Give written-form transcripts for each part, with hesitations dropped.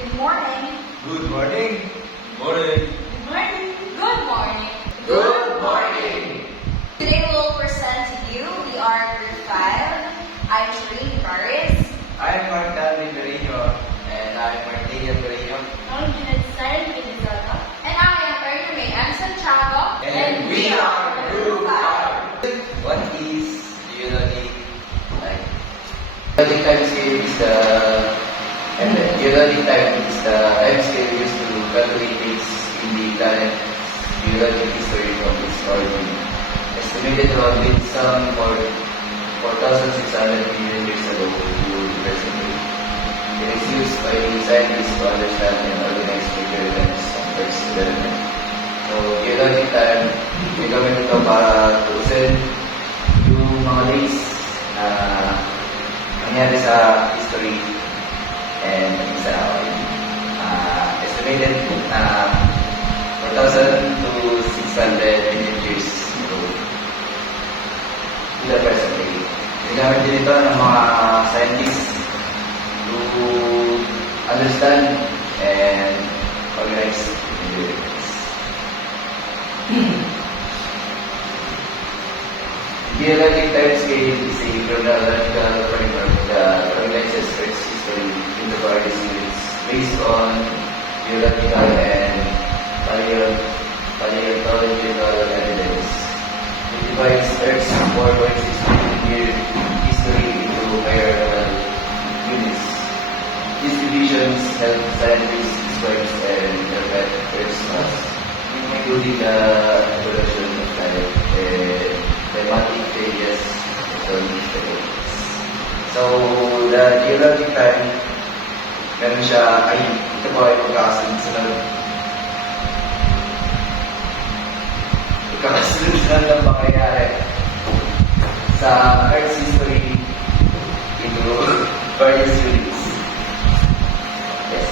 Good morning. Good morning. Morning. Good morning. Good morning. Good morning. Today we'll present to you the art group 5. I'm Shereen Paris. I'm Mark Dalvin Perino. And I'm Martina Perino. I'm Jeanette Stein Mendoza. And I am Ernie May M. Santiago. And we are Group 5. What is geology like? Geologic time scale is the time scale used to calculate dates in the planet's geologic history from its origin. Estimated to have been some 4,600 million years ago to the present day. It is used by scientists to understand and organize major events of Earth's development. So, geologic time, gamit ito para tuusin yung mga days na nangyari sa history and sa estimated na 4,000 to 600 million years ago to the present day. Ginamit din ito ng mga scientists to understand and organize the events. Geologic time scale is a chronological framework that organizes Earth's history into various units based on geological and paleontological evidence. It divides Earth's 4.6 billion year history into hierarchical units. These divisions help scientists describe and interpret Earth's past, including the evolution of life and thematic phases of the earth. So, the geologic time, meron siya, ito po ay pagkakasunod ng pangyayari sa Earth's history into various units. Yes.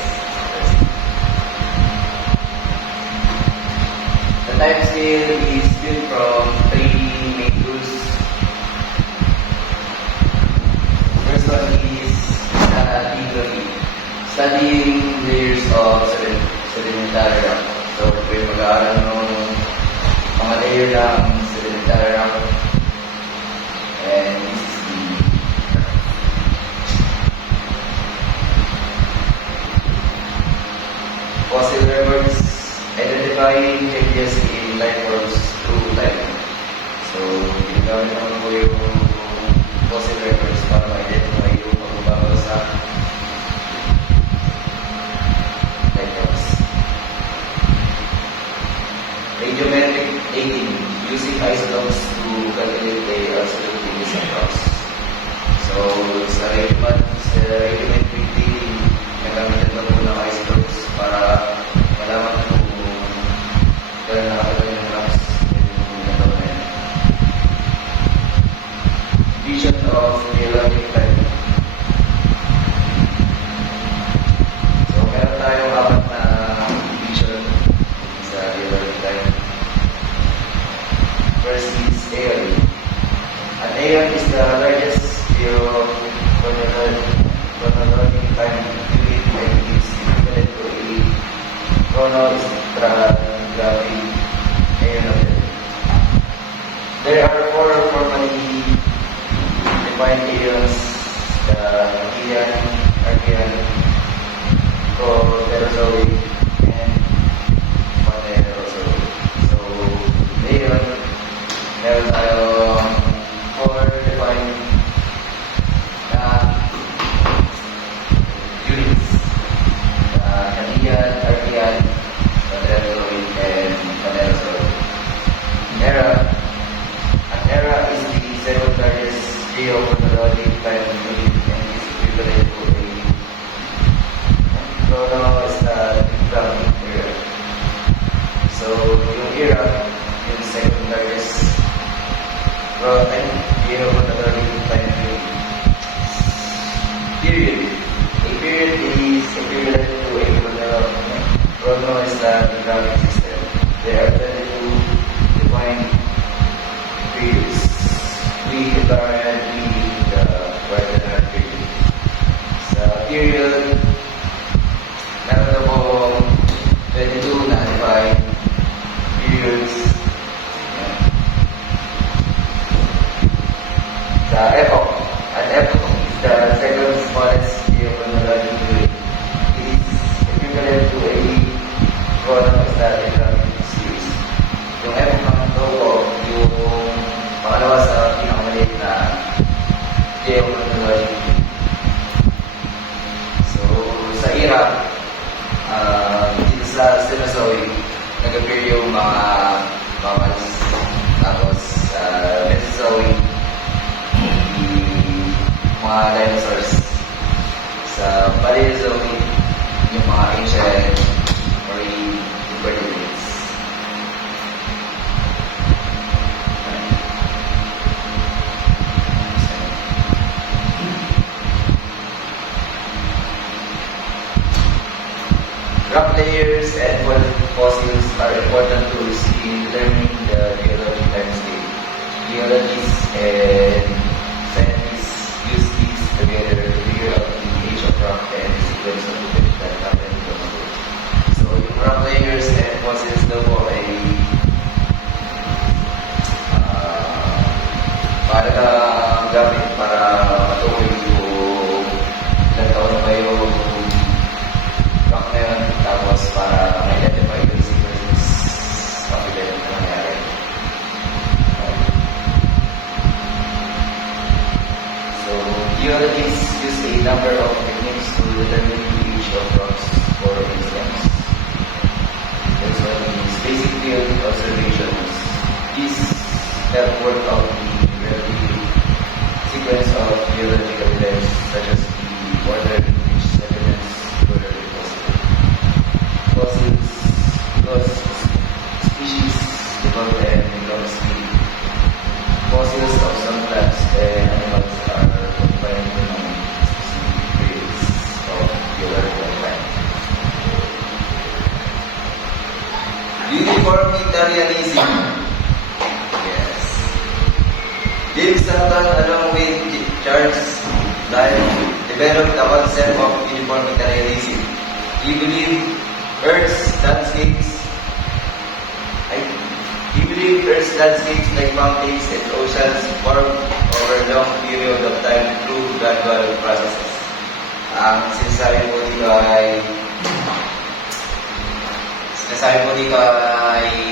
The time scale is built from three main tools. First one is stratigraphy, studying layers of sedimentary rock. So, kung mag-aaral ng mga layer ng sedimentary rock, and this is the fossil records, identifying changes in life forms through time. So, ginagamit naman po yung fossil records para ma-identify yung pagbabago sa life forms. Radiometric dating, using isotopes to calculate the absolute emission cost. So, sa radiometric dating, nagamit naman po ng isotopes para malaman kung kaya nakakalaman yung rocks yung nagawa na yan. Vision of geologic time. So, meron tayong apat na vision sa geologic time. First is aeon. An aeon is the largest chronological time unit and is equivalent to a chronostratigraphy aeon of Earth. There are four formally defined aeons: the Archean, Proterozoic, and Phanerozoic. So, aeon, meron tayong four defined units: the Archean, Proterozoic, and Phanerozoic. An era is the second largest geochronologic time unit and is equivalent to a chronostratigraphic era. So, yung era, yung second largest geochronologic time unit. Period. A period is equivalent to a chronostratigraphic system. There are 22 defined periods. Pre-Hungarian the Quaternary period. Sa period Caldera, dito sa Cenozoic, nag-appear yung mga mammals. Tapos, Mesozoic, yung mga dinosaurs. Sa Paleozoic, yung mga ancient marine invertebrates. Rock layers and fossils are important tools in determining the geologic landscape. Geologists and scientists use these together to figure out the age of rock and the sequence of events that happened in the world. So, yung rock layers and fossils daw po ay para gamit para matukoy kung ilang taon na ba yung rock na yun, tapos para ma-identify yung sequence of event na nangyari. So, geologists use a number of techniques to determine the age of rocks. For instance, there's one is basic field observations. These help work out the relative sequence of geological events, such as the order in which sediments were deposited. Fossils, because species develop and become extinct. Fossils of some plants and animals are confined to specific periods of geological time. Uniformitarianism. Yes. Dave Sutton, along with Charles Lyell, developed the concept of uniformitarianism. He believed Earth's landscapes like mountains and oceans form over a long period of time through gradual processes. Ang sinasabi po dito ay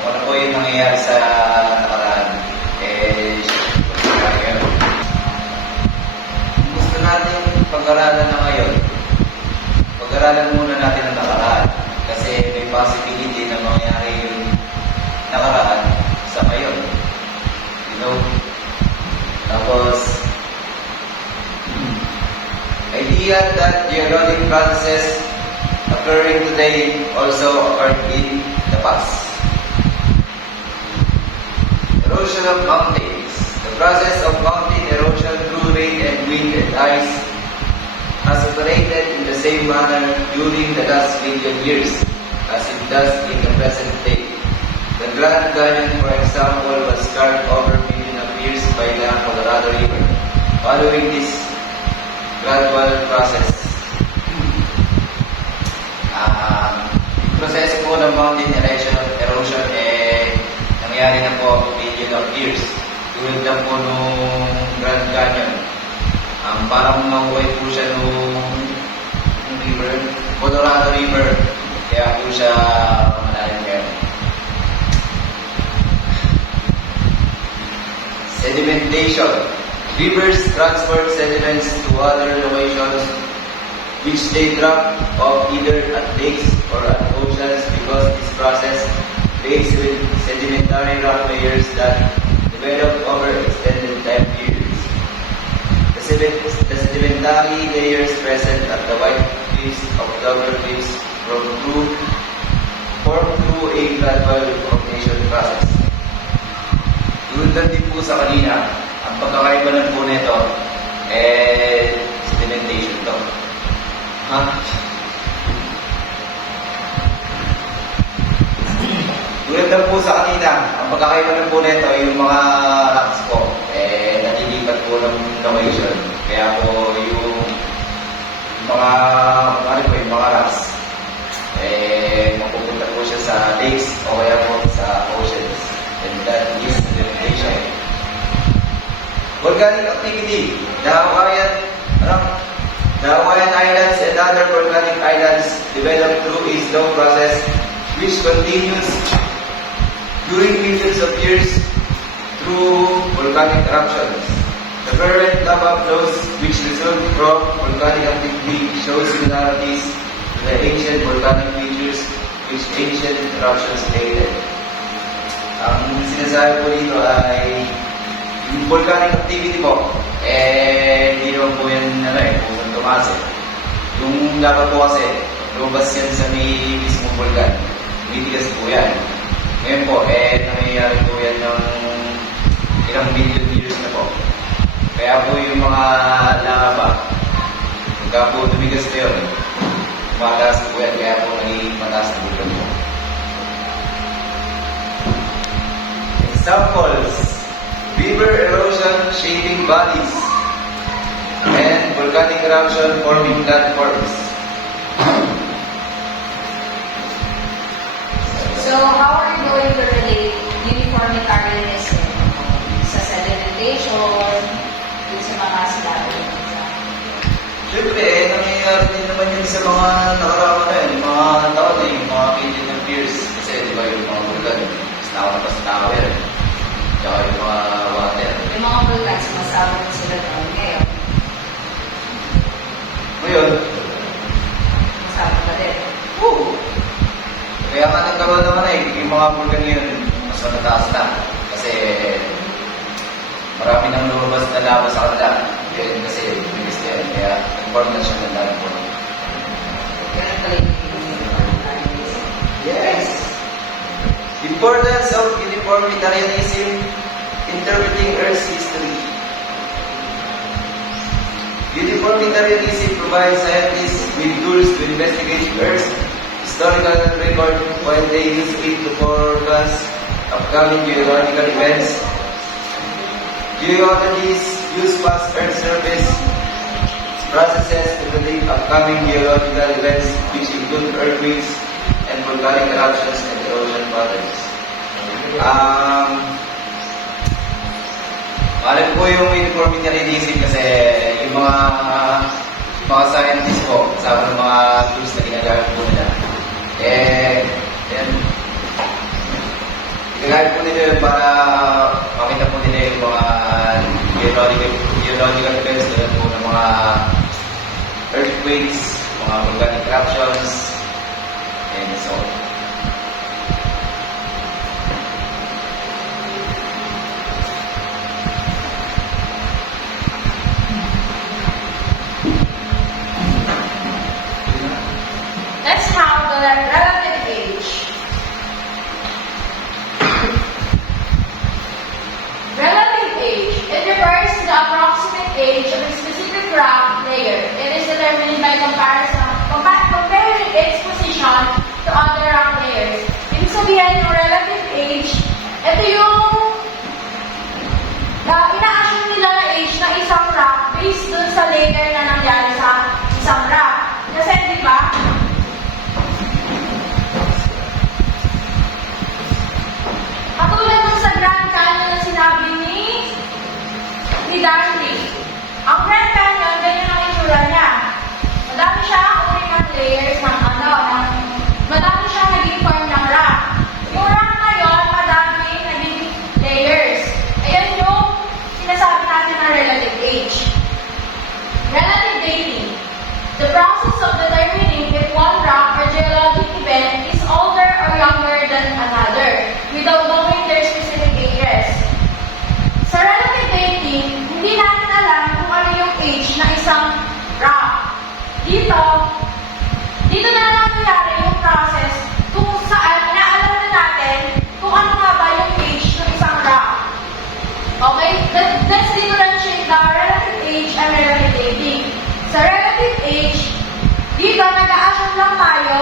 kung ano po yung nangyayari sa nakaraan, ngayon. Kung gusto natin pag-aralan na ngayon, pag-aralan muna natin ang nakaraan kasi may possibility na mangyari yung nakaraan sa ngayon. You know? Tapos, idea that geologic processes occurring today also occurred in the past. Erosion of mountains. The process of mountain erosion through rain and wind and ice has operated in the same manner during the last million years as it does in the present day. The Grand Canyon, for example, was carved over millions of years by the Colorado River. Following this gradual process, proseso po ng mountain erosion nangyari na po million of years. Tulad lang po nung Grand Canyon. Parang mahuway po siya nung river, Colorado River. Kaya po siya malalim ngayon. Sedimentation. Rivers transport sediments to other locations which they drop off either at lakes or at oceans because this process creates sedimentary rock layers that develop over extended time periods. The sedimentary layers present at the white cliffs of Dogger Cliffs form through a gradual formation process. Tulad din po sa kanina, ang pagkakaiba ng po nito, sedimentation to. Tulad lang po sa kanina, ang pagkakaiba ng po nito, yung mga rocks po, nalilipat po ng location. Kaya po yung mga rocks, mapupunta po siya sa lakes o kaya po sa oceans. And that is sedimentation. Volcanic activity. The Hawaiian Islands and other volcanic islands developed through a slow process which continues during millions of years through volcanic eruptions. The current lava flows which result from volcanic activity show similarities to the ancient volcanic features which ancient eruptions created. Ang sinasabi po dito ay yung volcanic activity po, hindi naman po yan pusang tumasa. Yung lava po kasi, lumabas yan sa may mismong volcan. Tumitigas po yan. Ngayon po, nangyayari po yan ng ilang billion years na po. Kaya po yung mga lava, pagka po tumigas na yun, mataas po yan, kaya po naging mataas na volcan po. Examples: river erosion shaping valleys and volcanic eruption forming landforms. So, how are you going to relate uniformitarianism sa sedimentation, dun sa mga sinabi? Siyempre, nangyayari din naman yun sa mga nakaraang na yun, yung mga tao na yung mga billion of years. Kasi di ba yung mga vulkan, tao na pa sa tower, tsaka yung mga water. Yung mga vulkans, sumasama na sila doon ngayon. Ngayon, Sumasama pa din. kaya nga nagkaroon naman yung mga vulkan ngayon, mas matataas na. Kasi marami nang lumabas na lava sa kanila. Yun kasi bilis na yun, kaya nag-form na siya ng landform. Ganun pala yung uniformitarianism. Yes! Importance of uniformitarianism interpreting Earth's history. Uniformitarianism provides scientists with tools to investigate Earth's historical record while they use it to forecast upcoming geological events. Geologists use past Earth surface processes to predict upcoming geological events which include earthquakes and volcanic eruptions and erosion patterns. Alam po yung uniformitarianism kasi yung mga scientists po, kasama ng mga tools na ginagamit po nila, ginagamit po nila yun para makita po nila yung mga geological events tulad po ng mga earthquakes, mga volcanic eruptions, and so on. Let's have the relative age. Relative age. It refers to the approximate age of a specific rock layer. It is determined by comparing its position to other rock layers. Ibig sabihin yung relative age, ito yung ina-assume nila na age ng isang rock based dun sa layer na nangyari sa isang rock. Kasi di ba, katulad ng sa Grand Canyon na sinabi ni Darcy. Ang Grand Canyon, ganyan ang itsura niya. Madami siyang uri ng layers madami siyang naging form ng rock. Yung rock na yun, madami naging layers. Ayan yung sinasabi natin ng relative age. Relative dating. The process of determining if one rock or geologic event is older or younger than another, without knowing their specific ages. Sa relative dating, hindi natin alam kung ano yung age ng isang rock. Dito na lang nangyari yung process kung saan inaalam na natin kung ano nga ba yung age ng isang rock. Okay? Let's differentiate the relative age and relative dating. Sa relative age, dito nag-a-assume lang tayo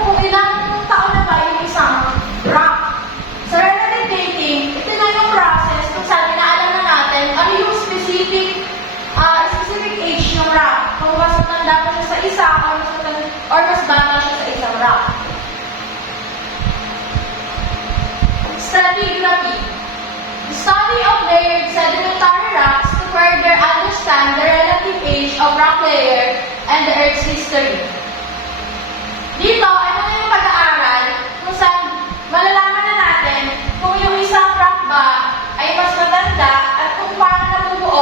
kung ilang taon na ba yung isang rock. Sa relative dating, ito na yung process kung saan inaalam na natin ano yung specific age ng rock. Kung mas matanda pa siya sa isa or mas bata siya sa isang rock. Stratigraphy. The study of layered sedimentary rocks to further understand the relative age of rock layer and the Earth's history. Dito, ito na yung pag-aaral kung saan malalaman na natin kung yung isang rock ba ay mas matanda at kung paano nabubuo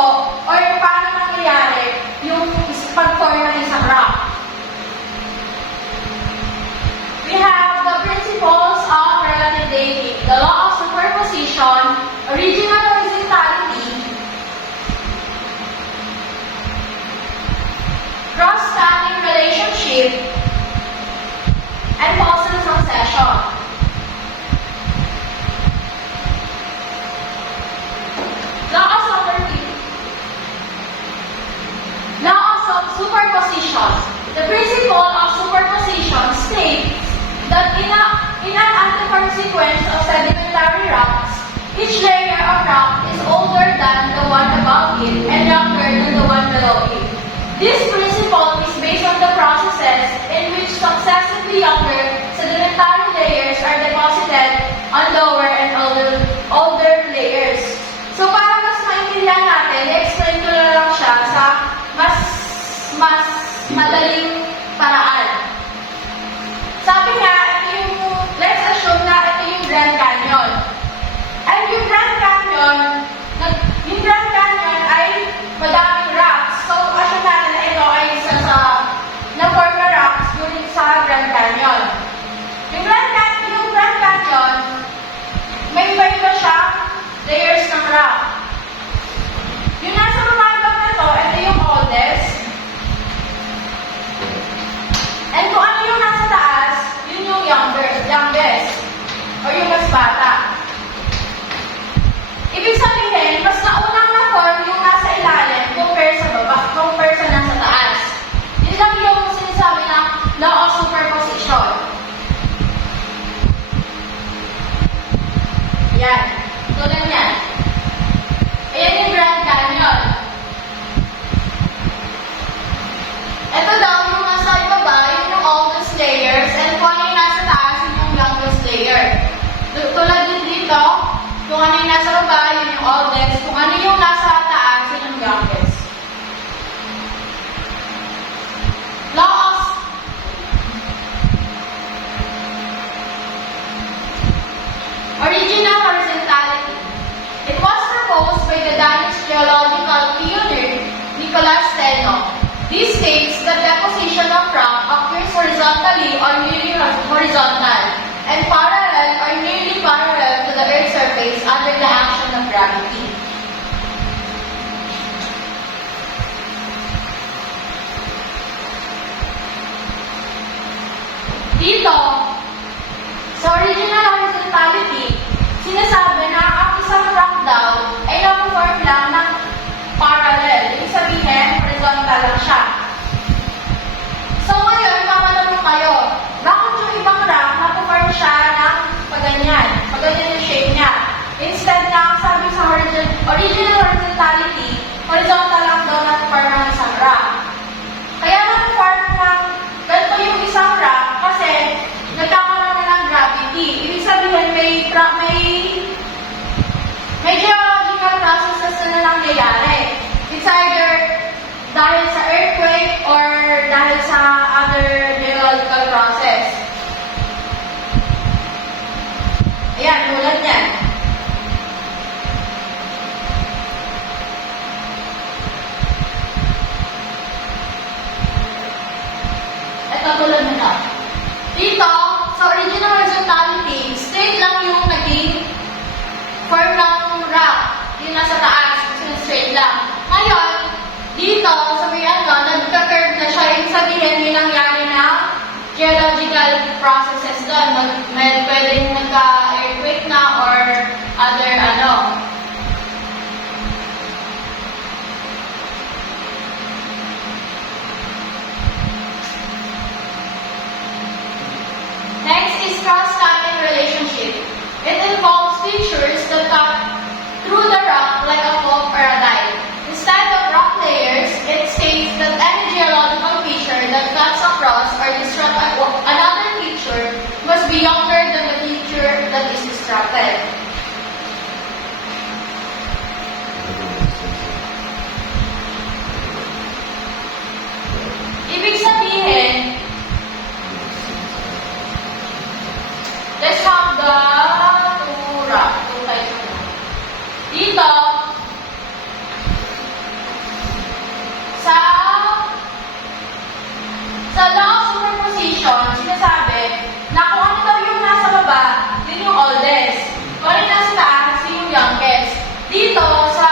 older than the one above it and younger than the one below it. This principle is based on the processes in which successively younger sedimentary layers are deposited on lower and older layers. So para mas maintindihan natin, i-explain ko na lang siya sa mas madaling paraan. Sabi nga, let's assume na ito yung Grand Canyon. And yung Grand Canyon ay madaming rocks. So, assume natin na ito ay isa sa na-form na rocks during sa Grand Canyon. Yung Grand Canyon, may iba-iba siyang layers ng rock. Yung nasa bumabag na ito yung oldest. And kung ano yung nasa taas, yun yung youngest. O yung mas bata. Ibig sabihin, mas naunang na-form yung nasa ilalim compare sa baba, compare sa nasa taas. Yun lang yung sinasabi ng law of superposition. Yan. Tulad yan. Ayan yung Grand Canyon. Ito daw, yung nasa ibaba, yun yung oldest layers, and kung ano yung nasa taas, yun yung youngest layer. Tulad din dito, kung ano yung nasa baba, yun yung oldest. Kung ano yung nasa taas, yun yung youngest. Law of original horizontality. It was proposed by the Danish geological pioneer Nicolas Steno. This states that deposition of rock occurs horizontally or nearly horizontal and parallel or nearly parallel to the Earth's surface under the action of gravity. Dito, sa original horizontality, sinasabi na ang isang rock daw ay na-form lang ng parallel. Ibig sabihin, horizontal lang siya. So ngayon, mamanong kayo, bakit yung ibang rock na-form siya ng paganyan? Paganyan yung shape niya. Instead na, sabi sa original horizontality, horizontal lang daw na-form ng isang rock. Kaya na-form ng ganito yung isang rock kasi nagkakaroon na ng gravity. Ibig sabihin, may geological processes na nangyayari. It's either dahil sa earthquake or dahil sa other geological process. Ayan, tulad yan. Ito tulad nito. Dito, sa original horizontality, straight lang yung naging form ng rock. Yung nasa taas, kasi straight lang. Ngayon, dito, sa may nagka-curve na siya, yung sabihin, may nangyari na geological processes doon. Pwedeng nagka-earthquake na or other Next is cross-cutting relationship. It involves features that cut through the rock like a fault or a dike. Instead of rock layers, it states that any geological feature that cuts across or disrupts another feature must be younger than the feature that is disrupted. Ibig sabihin, let's have the two types. Dito, sa law of superposition, sinasabi na kung ano daw yung nasa baba, yun yung oldest. Kung ano yung nasa taas, yun yung youngest. Dito, sa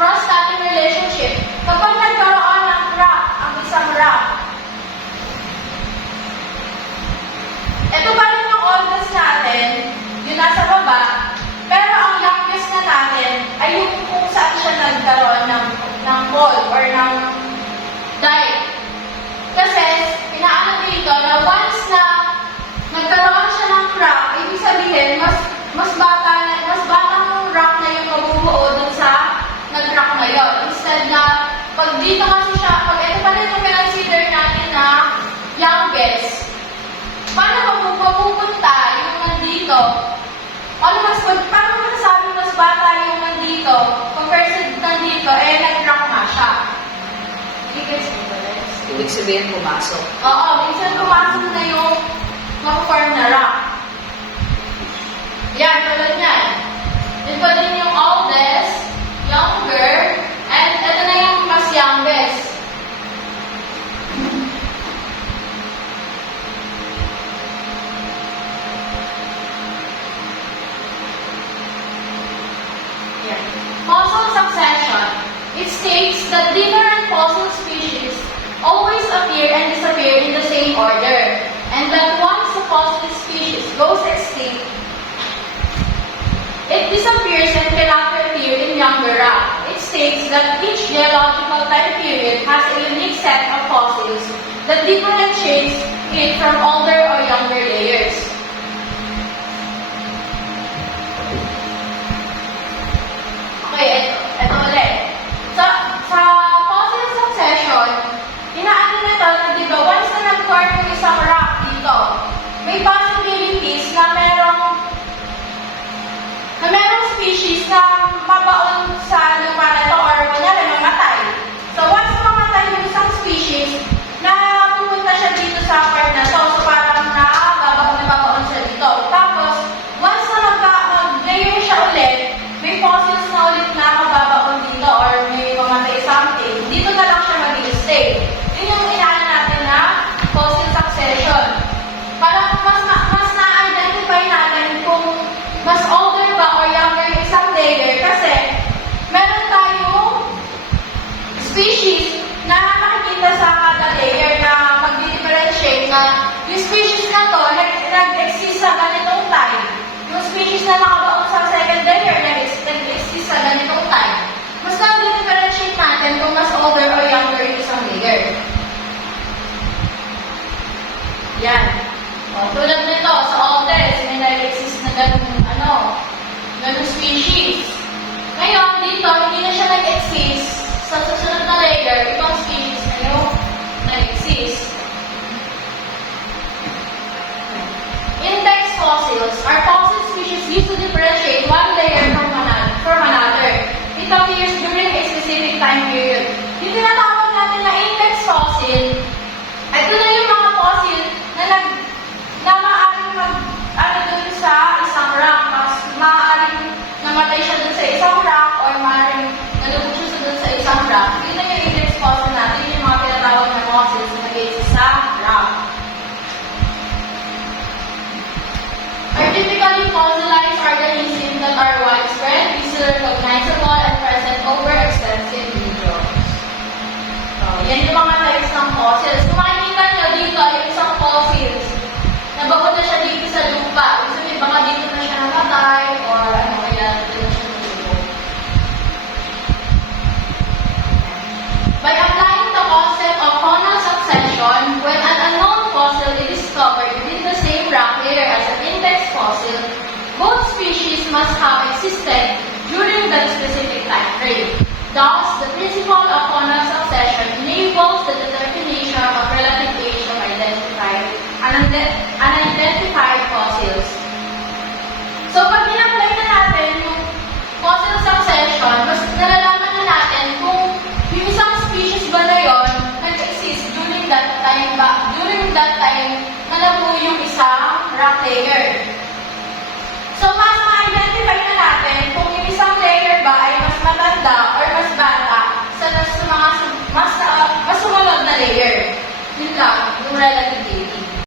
cross-cutting relationship, kapag nagkaroon ng rock, ang isang rock, ito pa rin yung oldest natin, yung nasa baba, pero ang youngest na natin ay yung kung saan siya nagkaroon ng fault or ng dike. Kasi, pinaano dito na once na nagkaroon siya ng crack, ibig sabihin, mas batang rock na yung kabubuo dun sa dito kasi siya, pag ito pa rin yung consider natin na youngest, paano mapupunta yung nandito? Paano mo nasabi mas bata yung nandito compared sa nandito, nag-rock na siya? Hindi guys, Ibig sabihin pumasok. oo, minsan pumasok na yung ma-form na rock. Yan, tulad niyan. Ito pa din yung oldest, younger, and ito na yung mas youngest. Yan. Fossil succession. It states that different fossil species always appear and disappear in the same order, and that once a fossil species goes extinct, it disappears and cannot appear in younger rock. It states that each geological time period has a unique set of fossils that differentiates it from older or younger layers. Okay, ito ulit. Sa fossil succession, inaano nito na diba, once na nag-form yung isang rock dito, may possibilities na merong species na mabaon sa lupa na ito or kunyari mamatay. So once mamatay yung isang species, na pupunta siya dito sa part na to, so parang nababaon siya dito. Tapos, once na mag-layer siya ulit, may fossils na ulit na mababaon dito or may mamatay something, dito na lang siya mag-i-stay. Yun yung inaano natin na fossil succession. Parang mas na-identify natin kung mas older ba or younger yung isang layer kasi meron tayong species na makikita sa kada layer na mag-differentiate na yung species na to nag-exist sa ganitong time. Yung species na nakabaon sa second layer nag-exist sa ganitong time. Mas na-differentiate natin kung mas older or younger yung isang layer. Yan. O, tulad nito, sa oldest, may nag-exist na ganung species. Ngayon, dito, hindi na siya nag-exist. Sa susunod na layer, itong species na yung nag-exist. Index fossils are fossil species used to differentiate one layer from another. It appears during a specific time period. Yung tinatawag natin na index fossil, ito na yung mga fossil na maaaring dun sa isang rock, mas maaaring namatay siya dun sa isang rock or maaaring nalubog siya dun sa isang rock. Yun na yung index fossil natin, yun yung mga pinatawag na fossils na nag-exist sa rock. Are typically fossilized organisms that are widespread, easily recognizable, and present over extensive regions. So, yan yung mga types ng fossils. Kung makikita nyo dito, yung isang fossils, nabaon na siya dito sa lupa. Ibig sabihin, baka dito na siya namatay, or kaya dito na siya nalubog. By applying the concept of faunal succession, when an unknown fossil is discovered within the same rock layer as an index fossil, both species must have existed during that specific time frame. Thus, the principle of faunal succession enables the determination of relative age of unidentified fossils. So, pag in-apply na natin yung fossil succession, mas nalalaman na natin kung yung isang species ba na yun nag-exist during that time na nabuo yung isang rock layer.